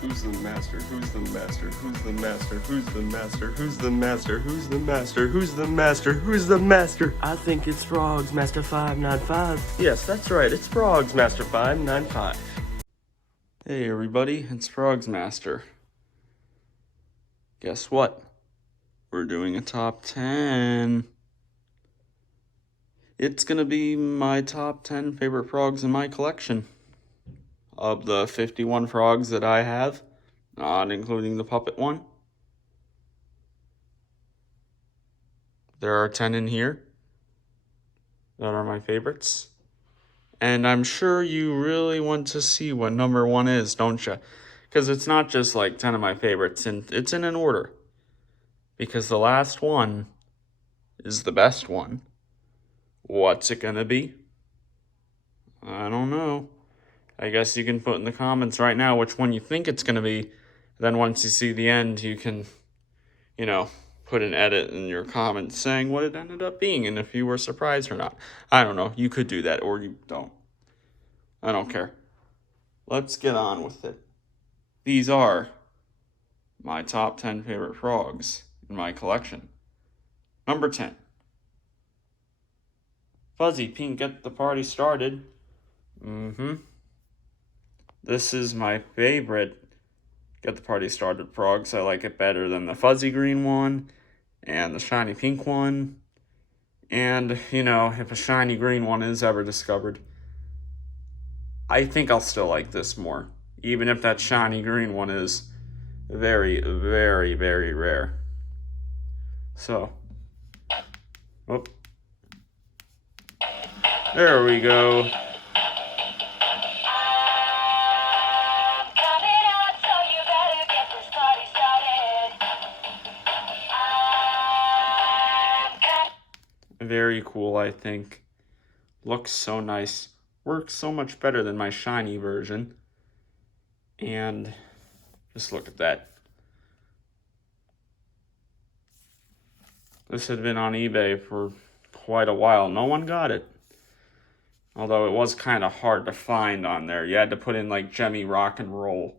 Who's the master? Who's the master? Who's the master? Who's the master? Who's the master? Who's the master? Who's the master? Who's the master? I think it's Frogz, Master 595. Yes, that's right. It's Frogz, Master 595. Hey everybody, it's Frogz Master. Guess what? We're doing a top 10. It's gonna be my top 10 favorite frogs in my collection. Of the 51 frogs that I have, not including the puppet one. There are 10 in here that are my favorites. And I'm sure you really want to see what number 1 is, don't you? Because it's not just like 10 of my favorites, and it's in an order. Because the last one is the best one. What's it gonna be? I don't know. I guess you can put in the comments right now which one you think it's gonna be. Then once you see the end, you can, put an edit in your comments saying what it ended up being and if you were surprised or not. I don't know. You could do that or you don't. I don't care. Let's get on with it. These are my top 10 favorite frogs in my collection. Number 10. Fuzzy Pink, get the party started. This is my favorite Get the Party Started frogs. I like it better than the fuzzy green one and the shiny pink one. And, if a shiny green one is ever discovered, I think I'll still like this more. Even if that shiny green one is very, very, very rare. So, there we go. Very cool, I think. Looks so nice. Works so much better than my shiny version. And just look at that. This had been on eBay for quite a while. No one got it. Although it was kind of hard to find on there. You had to put in like Jemmy Rock and Roll.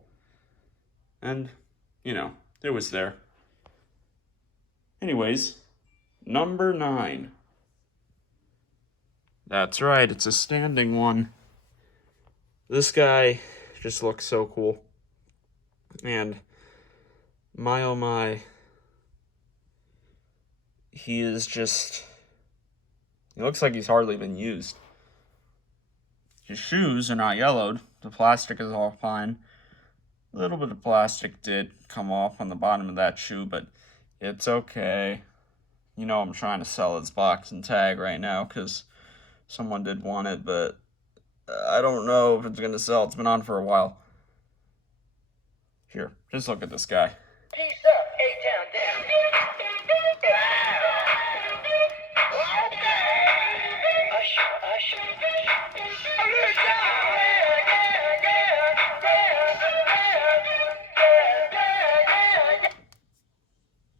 And, it was there. Anyways, number 9. That's right, it's a standing one. This guy just looks so cool. And my oh my, he looks like he's hardly been used. His shoes are not yellowed. The plastic is all fine. A little bit of plastic did come off on the bottom of that shoe, but it's okay. I'm trying to sell his box and tag right now because someone did want it, but I don't know if it's going to sell. It's been on for a while. Here, just look at this guy. Peace up, A-Town down.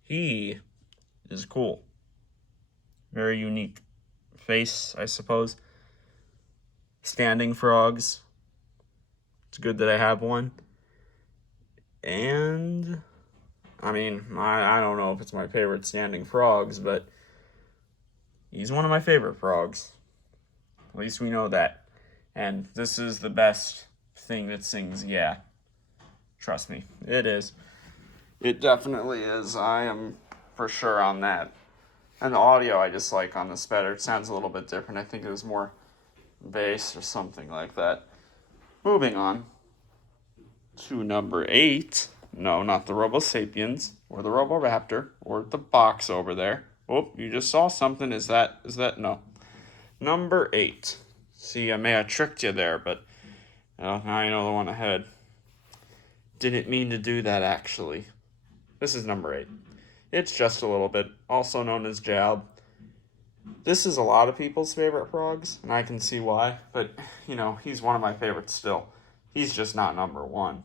He is cool. Very unique face, I suppose. Standing frogs. It's good that I have one. And, I don't know if it's my favorite standing frogs, but he's one of my favorite frogs. At least we know that. And this is the best thing that sings yeah. Trust me, it is. It definitely is. I am for sure on that. And the audio I just like on this better. It sounds a little bit different. I think it was more bass or something like that. Moving on to number 8. No, not the Robo Sapiens or the Roboraptor or the box over there. Oh, you just saw something. Is that no? Number 8. See, I may have tricked you there, but now you know the one ahead. Didn't mean to do that, actually. This is number 8. It's just a little bit, also known as Jab. This is a lot of people's favorite frogs, and I can see why, but, he's one of my favorites still. He's just not number 1.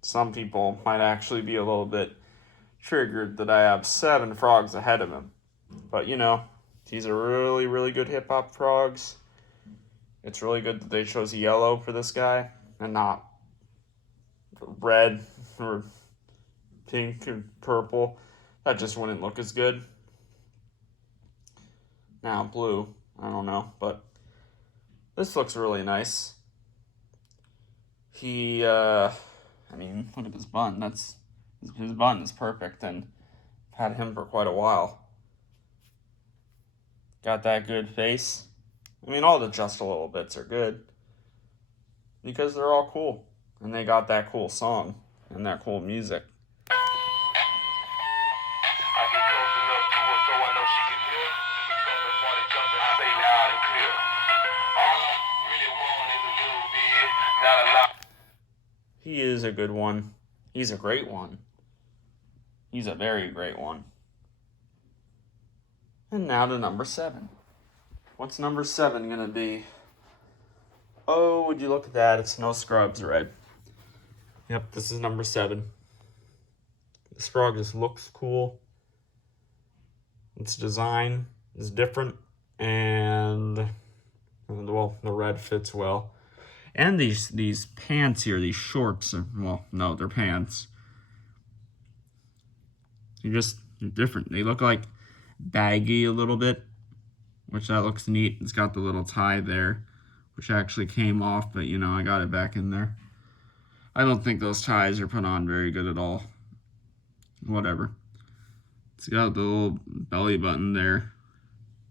Some people might actually be a little bit triggered that I have 7 frogs ahead of him. But, these are really, really good hip-hop frogs. It's really good that they chose yellow for this guy and not red or pink and purple, that just wouldn't look as good. Now blue, I don't know, but this looks really nice. I mean, look at this bun. His bun is perfect, and I've had him for quite a while. Got that good face. I mean, all the just a little bits are good because they're all cool, and they got that cool song and that cool music. He is a good one. He's a great one. He's a very great one. And now to number 7. What's number 7 gonna be? Oh, would you look at that? It's no Scrubs red. Yep, this is number 7. This frog just looks cool. Its design is different, and well, the red fits well. And these pants here, these shorts, well, no, they're pants. They're different. They look like baggy a little bit, which that looks neat. It's got the little tie there, which actually came off, but you know, I got it back in there. I don't think those ties are put on very good at all. Whatever. It's got the little belly button there,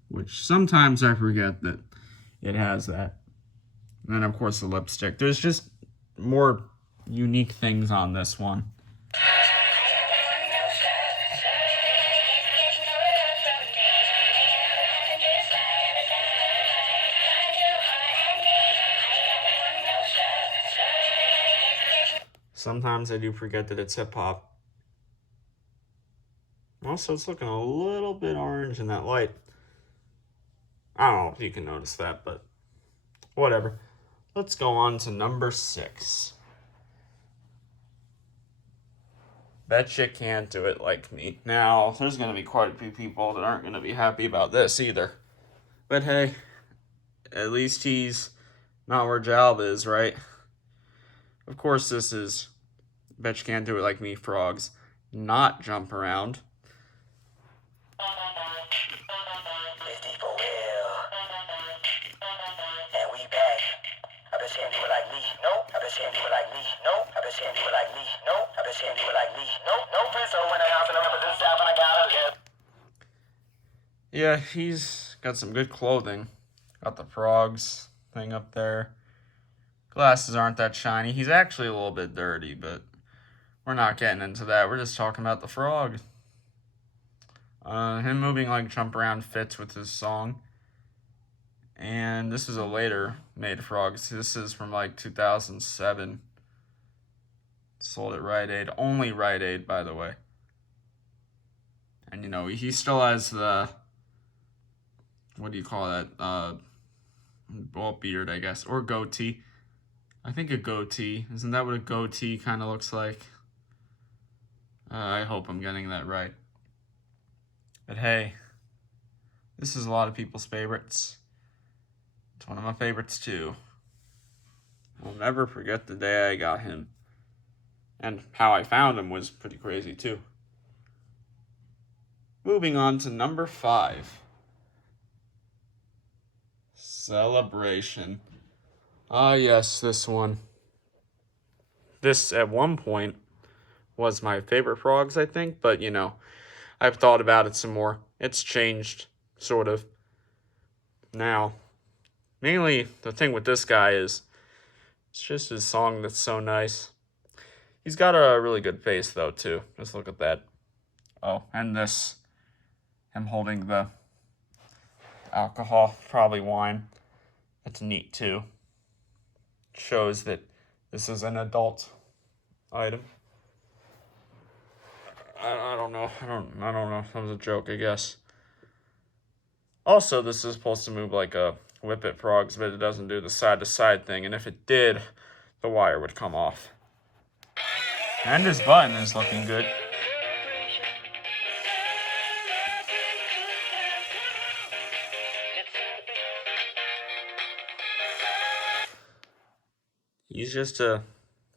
which sometimes I forget that it has that. And then, of course, the lipstick. There's just more unique things on this one. Sometimes I do forget that it's hip-hop. Also, it's looking a little bit orange in that light. I don't know if you can notice that, but whatever. Let's go on to number 6. Bet you can't do it like me. Now, there's going to be quite a few people that aren't going to be happy about this either. But hey, at least he's not where Jalb is, right? Of course, this is Bet You Can't Do It Like Me, Frogz, not Jump Around. It's deep for real. And we back. I bet you can't do it like me. No. I bet you can't do it like me. No. I bet you can't do it like me. No. I bet you can't do it like me. No. No pencil when I house and I represent the South and I gotta live. Yeah, he's got some good clothing. Got the Frogz thing up there. Glasses aren't that shiny. He's actually a little bit dirty, but we're not getting into that. We're just talking about the frog. Him moving like Jump Around fits with his song. And this is a later made Frogz. This is from like 2007. Sold at Rite Aid. Only Rite Aid, by the way. And you know, he still has the, what do you call that? Ball beard, I guess. Or goatee. I think a goatee. Isn't that what a goatee kind of looks like? I hope I'm getting that right. But hey, this is a lot of people's favorites. It's one of my favorites too. I'll never forget the day I got him. And how I found him was pretty crazy too. Moving on to number 5. Celebration. Ah, yes, this one. This, at one point, was my favorite Frogz, I think. But, you know, I've thought about it some more. It's changed, sort of. Now, mainly, the thing with this guy is, it's just his song that's so nice. He's got a really good face, though, too. Just look at that. Oh, and this. Him holding the alcohol, probably wine. That's neat, too. Shows that this is an adult item. I don't know. I don't know. That was a joke, I guess. Also, this is supposed to move like a Whippet Frogz, but it doesn't do the side-to-side thing. And if it did, the wire would come off. And his button is looking good.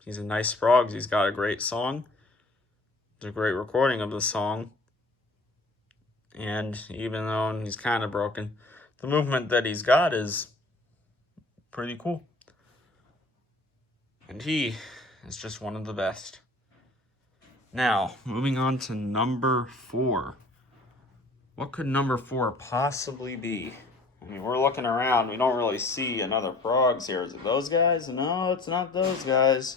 he's a nice Frogz. He's got a great song. It's a great recording of the song. And even though he's kind of broken, the movement that he's got is pretty cool. And he is just one of the best. Now, moving on to number 4. What could number 4 possibly be? I mean, we're looking around. We don't really see another Frogz here. Is it those guys? No, it's not those guys.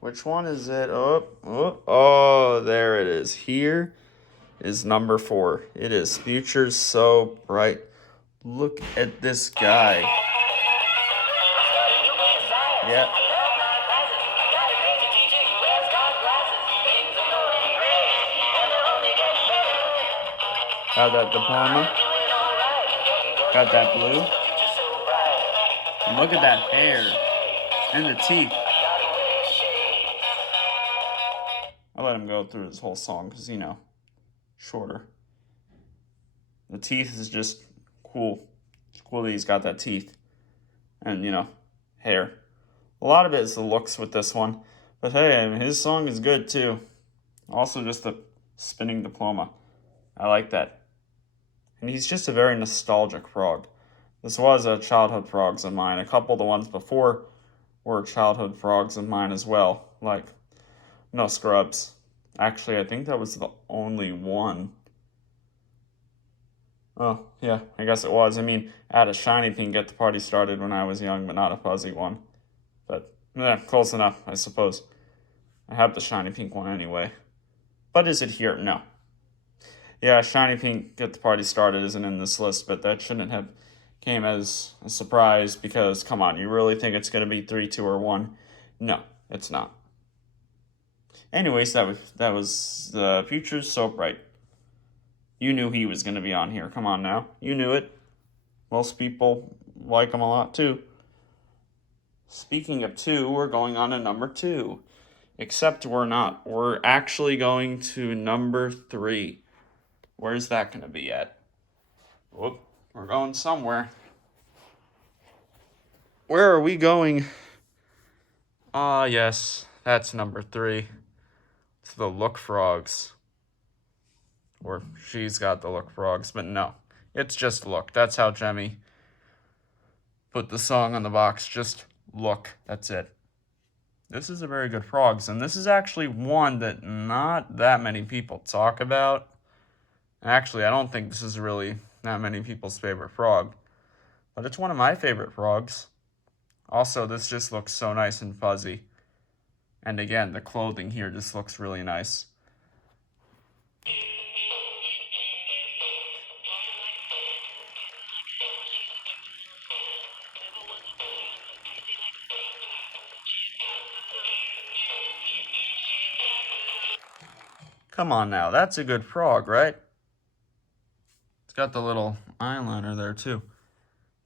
Which one is it? Oh, there it is. Here is number 4. It is Future's So Bright. Look at this guy. Yeah. Got that diploma. Got that blue. And look at that hair. And the teeth. I'll let him go through his whole song because, shorter. The teeth is just cool. It's cool that he's got that teeth. And, hair. A lot of it is the looks with this one. But hey, I mean, his song is good too. Also just the spinning diploma. I like that. And he's just a very nostalgic frog. This was a childhood Frogz of mine. A couple of the ones before were childhood Frogz of mine as well. Like, no Scrubs. Actually, I think that was the only one. Oh, yeah, I guess it was. I mean, I had a shiny pink Get the Party Started when I was young, but not a fuzzy one. But, yeah, close enough, I suppose. I have the shiny pink one anyway. But is it here? No. Yeah, shiny pink Get the Party Started isn't in this list, but that shouldn't have came as a surprise because, come on, you really think it's going to be 3, 2, or 1? No, it's not. Anyways, that was the Future's So Bright. You knew he was going to be on here. Come on now. You knew it. Most people like him a lot too. Speaking of 2, we're going on to number 2. Except we're not. We're actually going to number 3. Where's that going to be at? Whoop, we're going somewhere. Where are we going? Ah, yes, that's number 3. It's the Look Frogz. Or she's got the Look Frogz, but no. It's just Look. That's how Jemmy put the song on the box. Just Look. That's it. This is a very good Frogz, and this is actually one that not that many people talk about. Actually, I don't think this is really that many people's favorite frog, but it's one of my favorite Frogz. Also, this just looks so nice and fuzzy. And again, the clothing here just looks really nice. Come on now, that's a good frog, right? It's got the little eyeliner there too.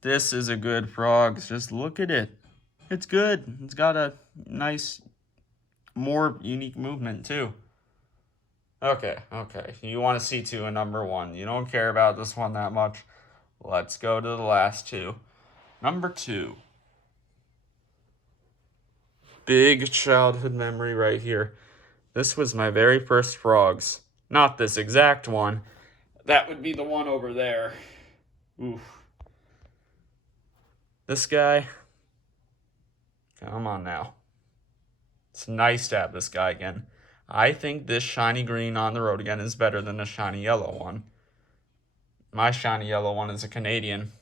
This is a good Frogz. Just look at it. It's good. It's got a nice, more unique movement too. Okay. You want to see 2 in number 1. You don't care about this one that much. Let's go to the last 2. Number 2. Big childhood memory right here. This was my very first Frogz. Not this exact one. That would be the one over there. Oof. This guy. Come on now. It's nice to have this guy again. I think this shiny green on the road again is better than the shiny yellow one. My shiny yellow one is a Canadian.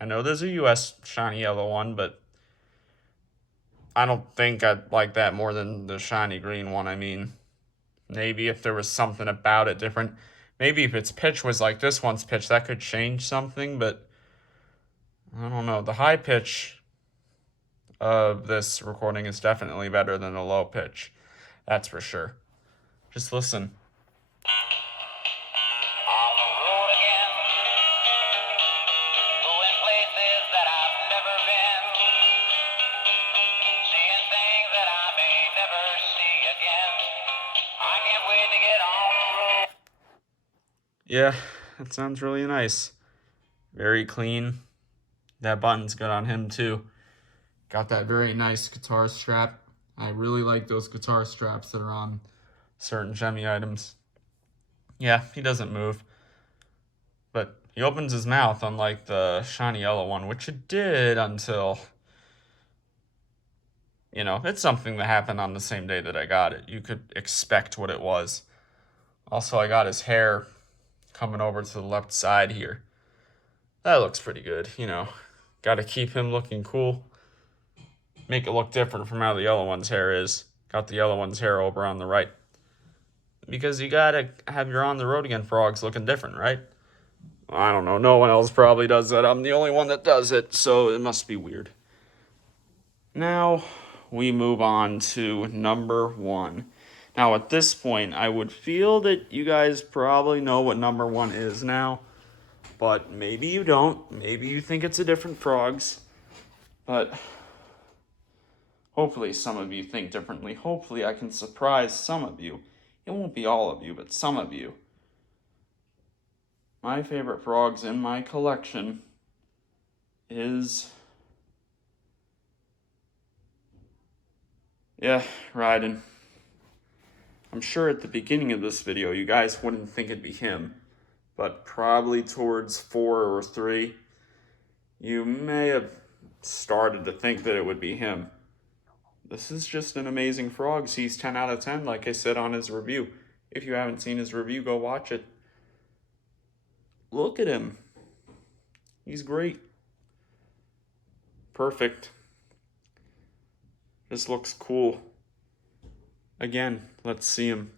I know there's a US shiny yellow one, but I don't think I'd like that more than the shiny green one. I mean, maybe if there was something about it different. Maybe if its pitch was like this one's pitch, that could change something, but I don't know. The high pitch of this recording is definitely better than the low pitch. That's for sure. Just listen. Yeah, that sounds really nice. Very clean. That button's good on him too. Got that very nice guitar strap. I really like those guitar straps that are on certain Jemmy items. Yeah, he doesn't move. But he opens his mouth, unlike the shiny yellow one, which it did until... You know, it's something that happened on the same day that I got it. You could expect what it was. Also, I got his hair coming over to the left side here. That looks pretty good, you know. Got to keep him looking cool. Make it look different from how the yellow one's hair is. Got the yellow one's hair over on the right. Because you got to have your On the Road Again frogs looking different, right? I don't know. No one else probably does that. I'm the only one that does it, so it must be weird. Now, we move on to number 1. Now, at this point, I would feel that you guys probably know what number 1 is now. But maybe you don't. Maybe you think it's a different Frogz. But hopefully some of you think differently. Hopefully I can surprise some of you. It won't be all of you, but some of you. My favorite Frogz in my collection is... yeah, Raiden. I'm sure at the beginning of this video you guys wouldn't think it'd be him. But probably towards 4 or 3, you may have started to think that it would be him. This is just an amazing Frogz. He's 10 out of 10, like I said on his review. If you haven't seen his review, go watch it. Look at him. He's great. Perfect. Just looks cool. Again, let's see him.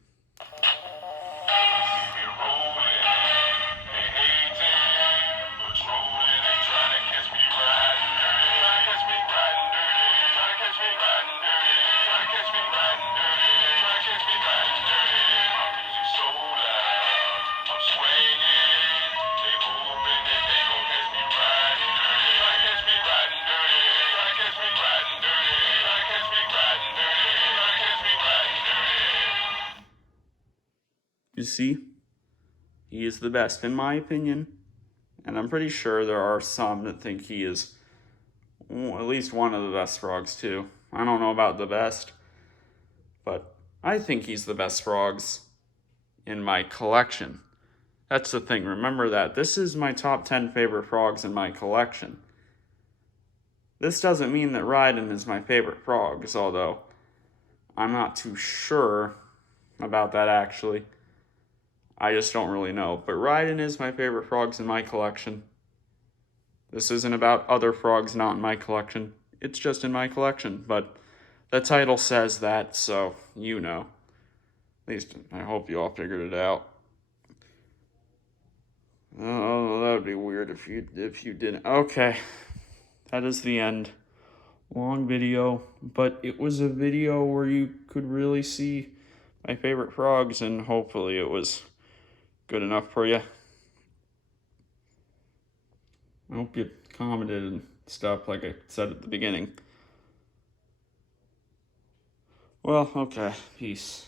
You see, he is the best in my opinion, and I'm pretty sure there are some that think he is at least one of the best Frogz too. I don't know about the best, but I think he's the best Frogz in my collection. That's the thing, remember that. This is my top 10 favorite Frogz in my collection. This doesn't mean that Raiden is my favorite Frogz, although I'm not too sure about that actually. I just don't really know. But Raiden is my favorite Frogz in my collection. This isn't about other Frogz not in my collection. It's just in my collection. But the title says that, so you know. At least I hope you all figured it out. Oh, that would be weird if you didn't. Okay. That is the end. Long video, but it was a video where you could really see my favorite Frogz, and hopefully it was good enough for you. I hope you commented and stuff like I said at the beginning. Well, okay, peace.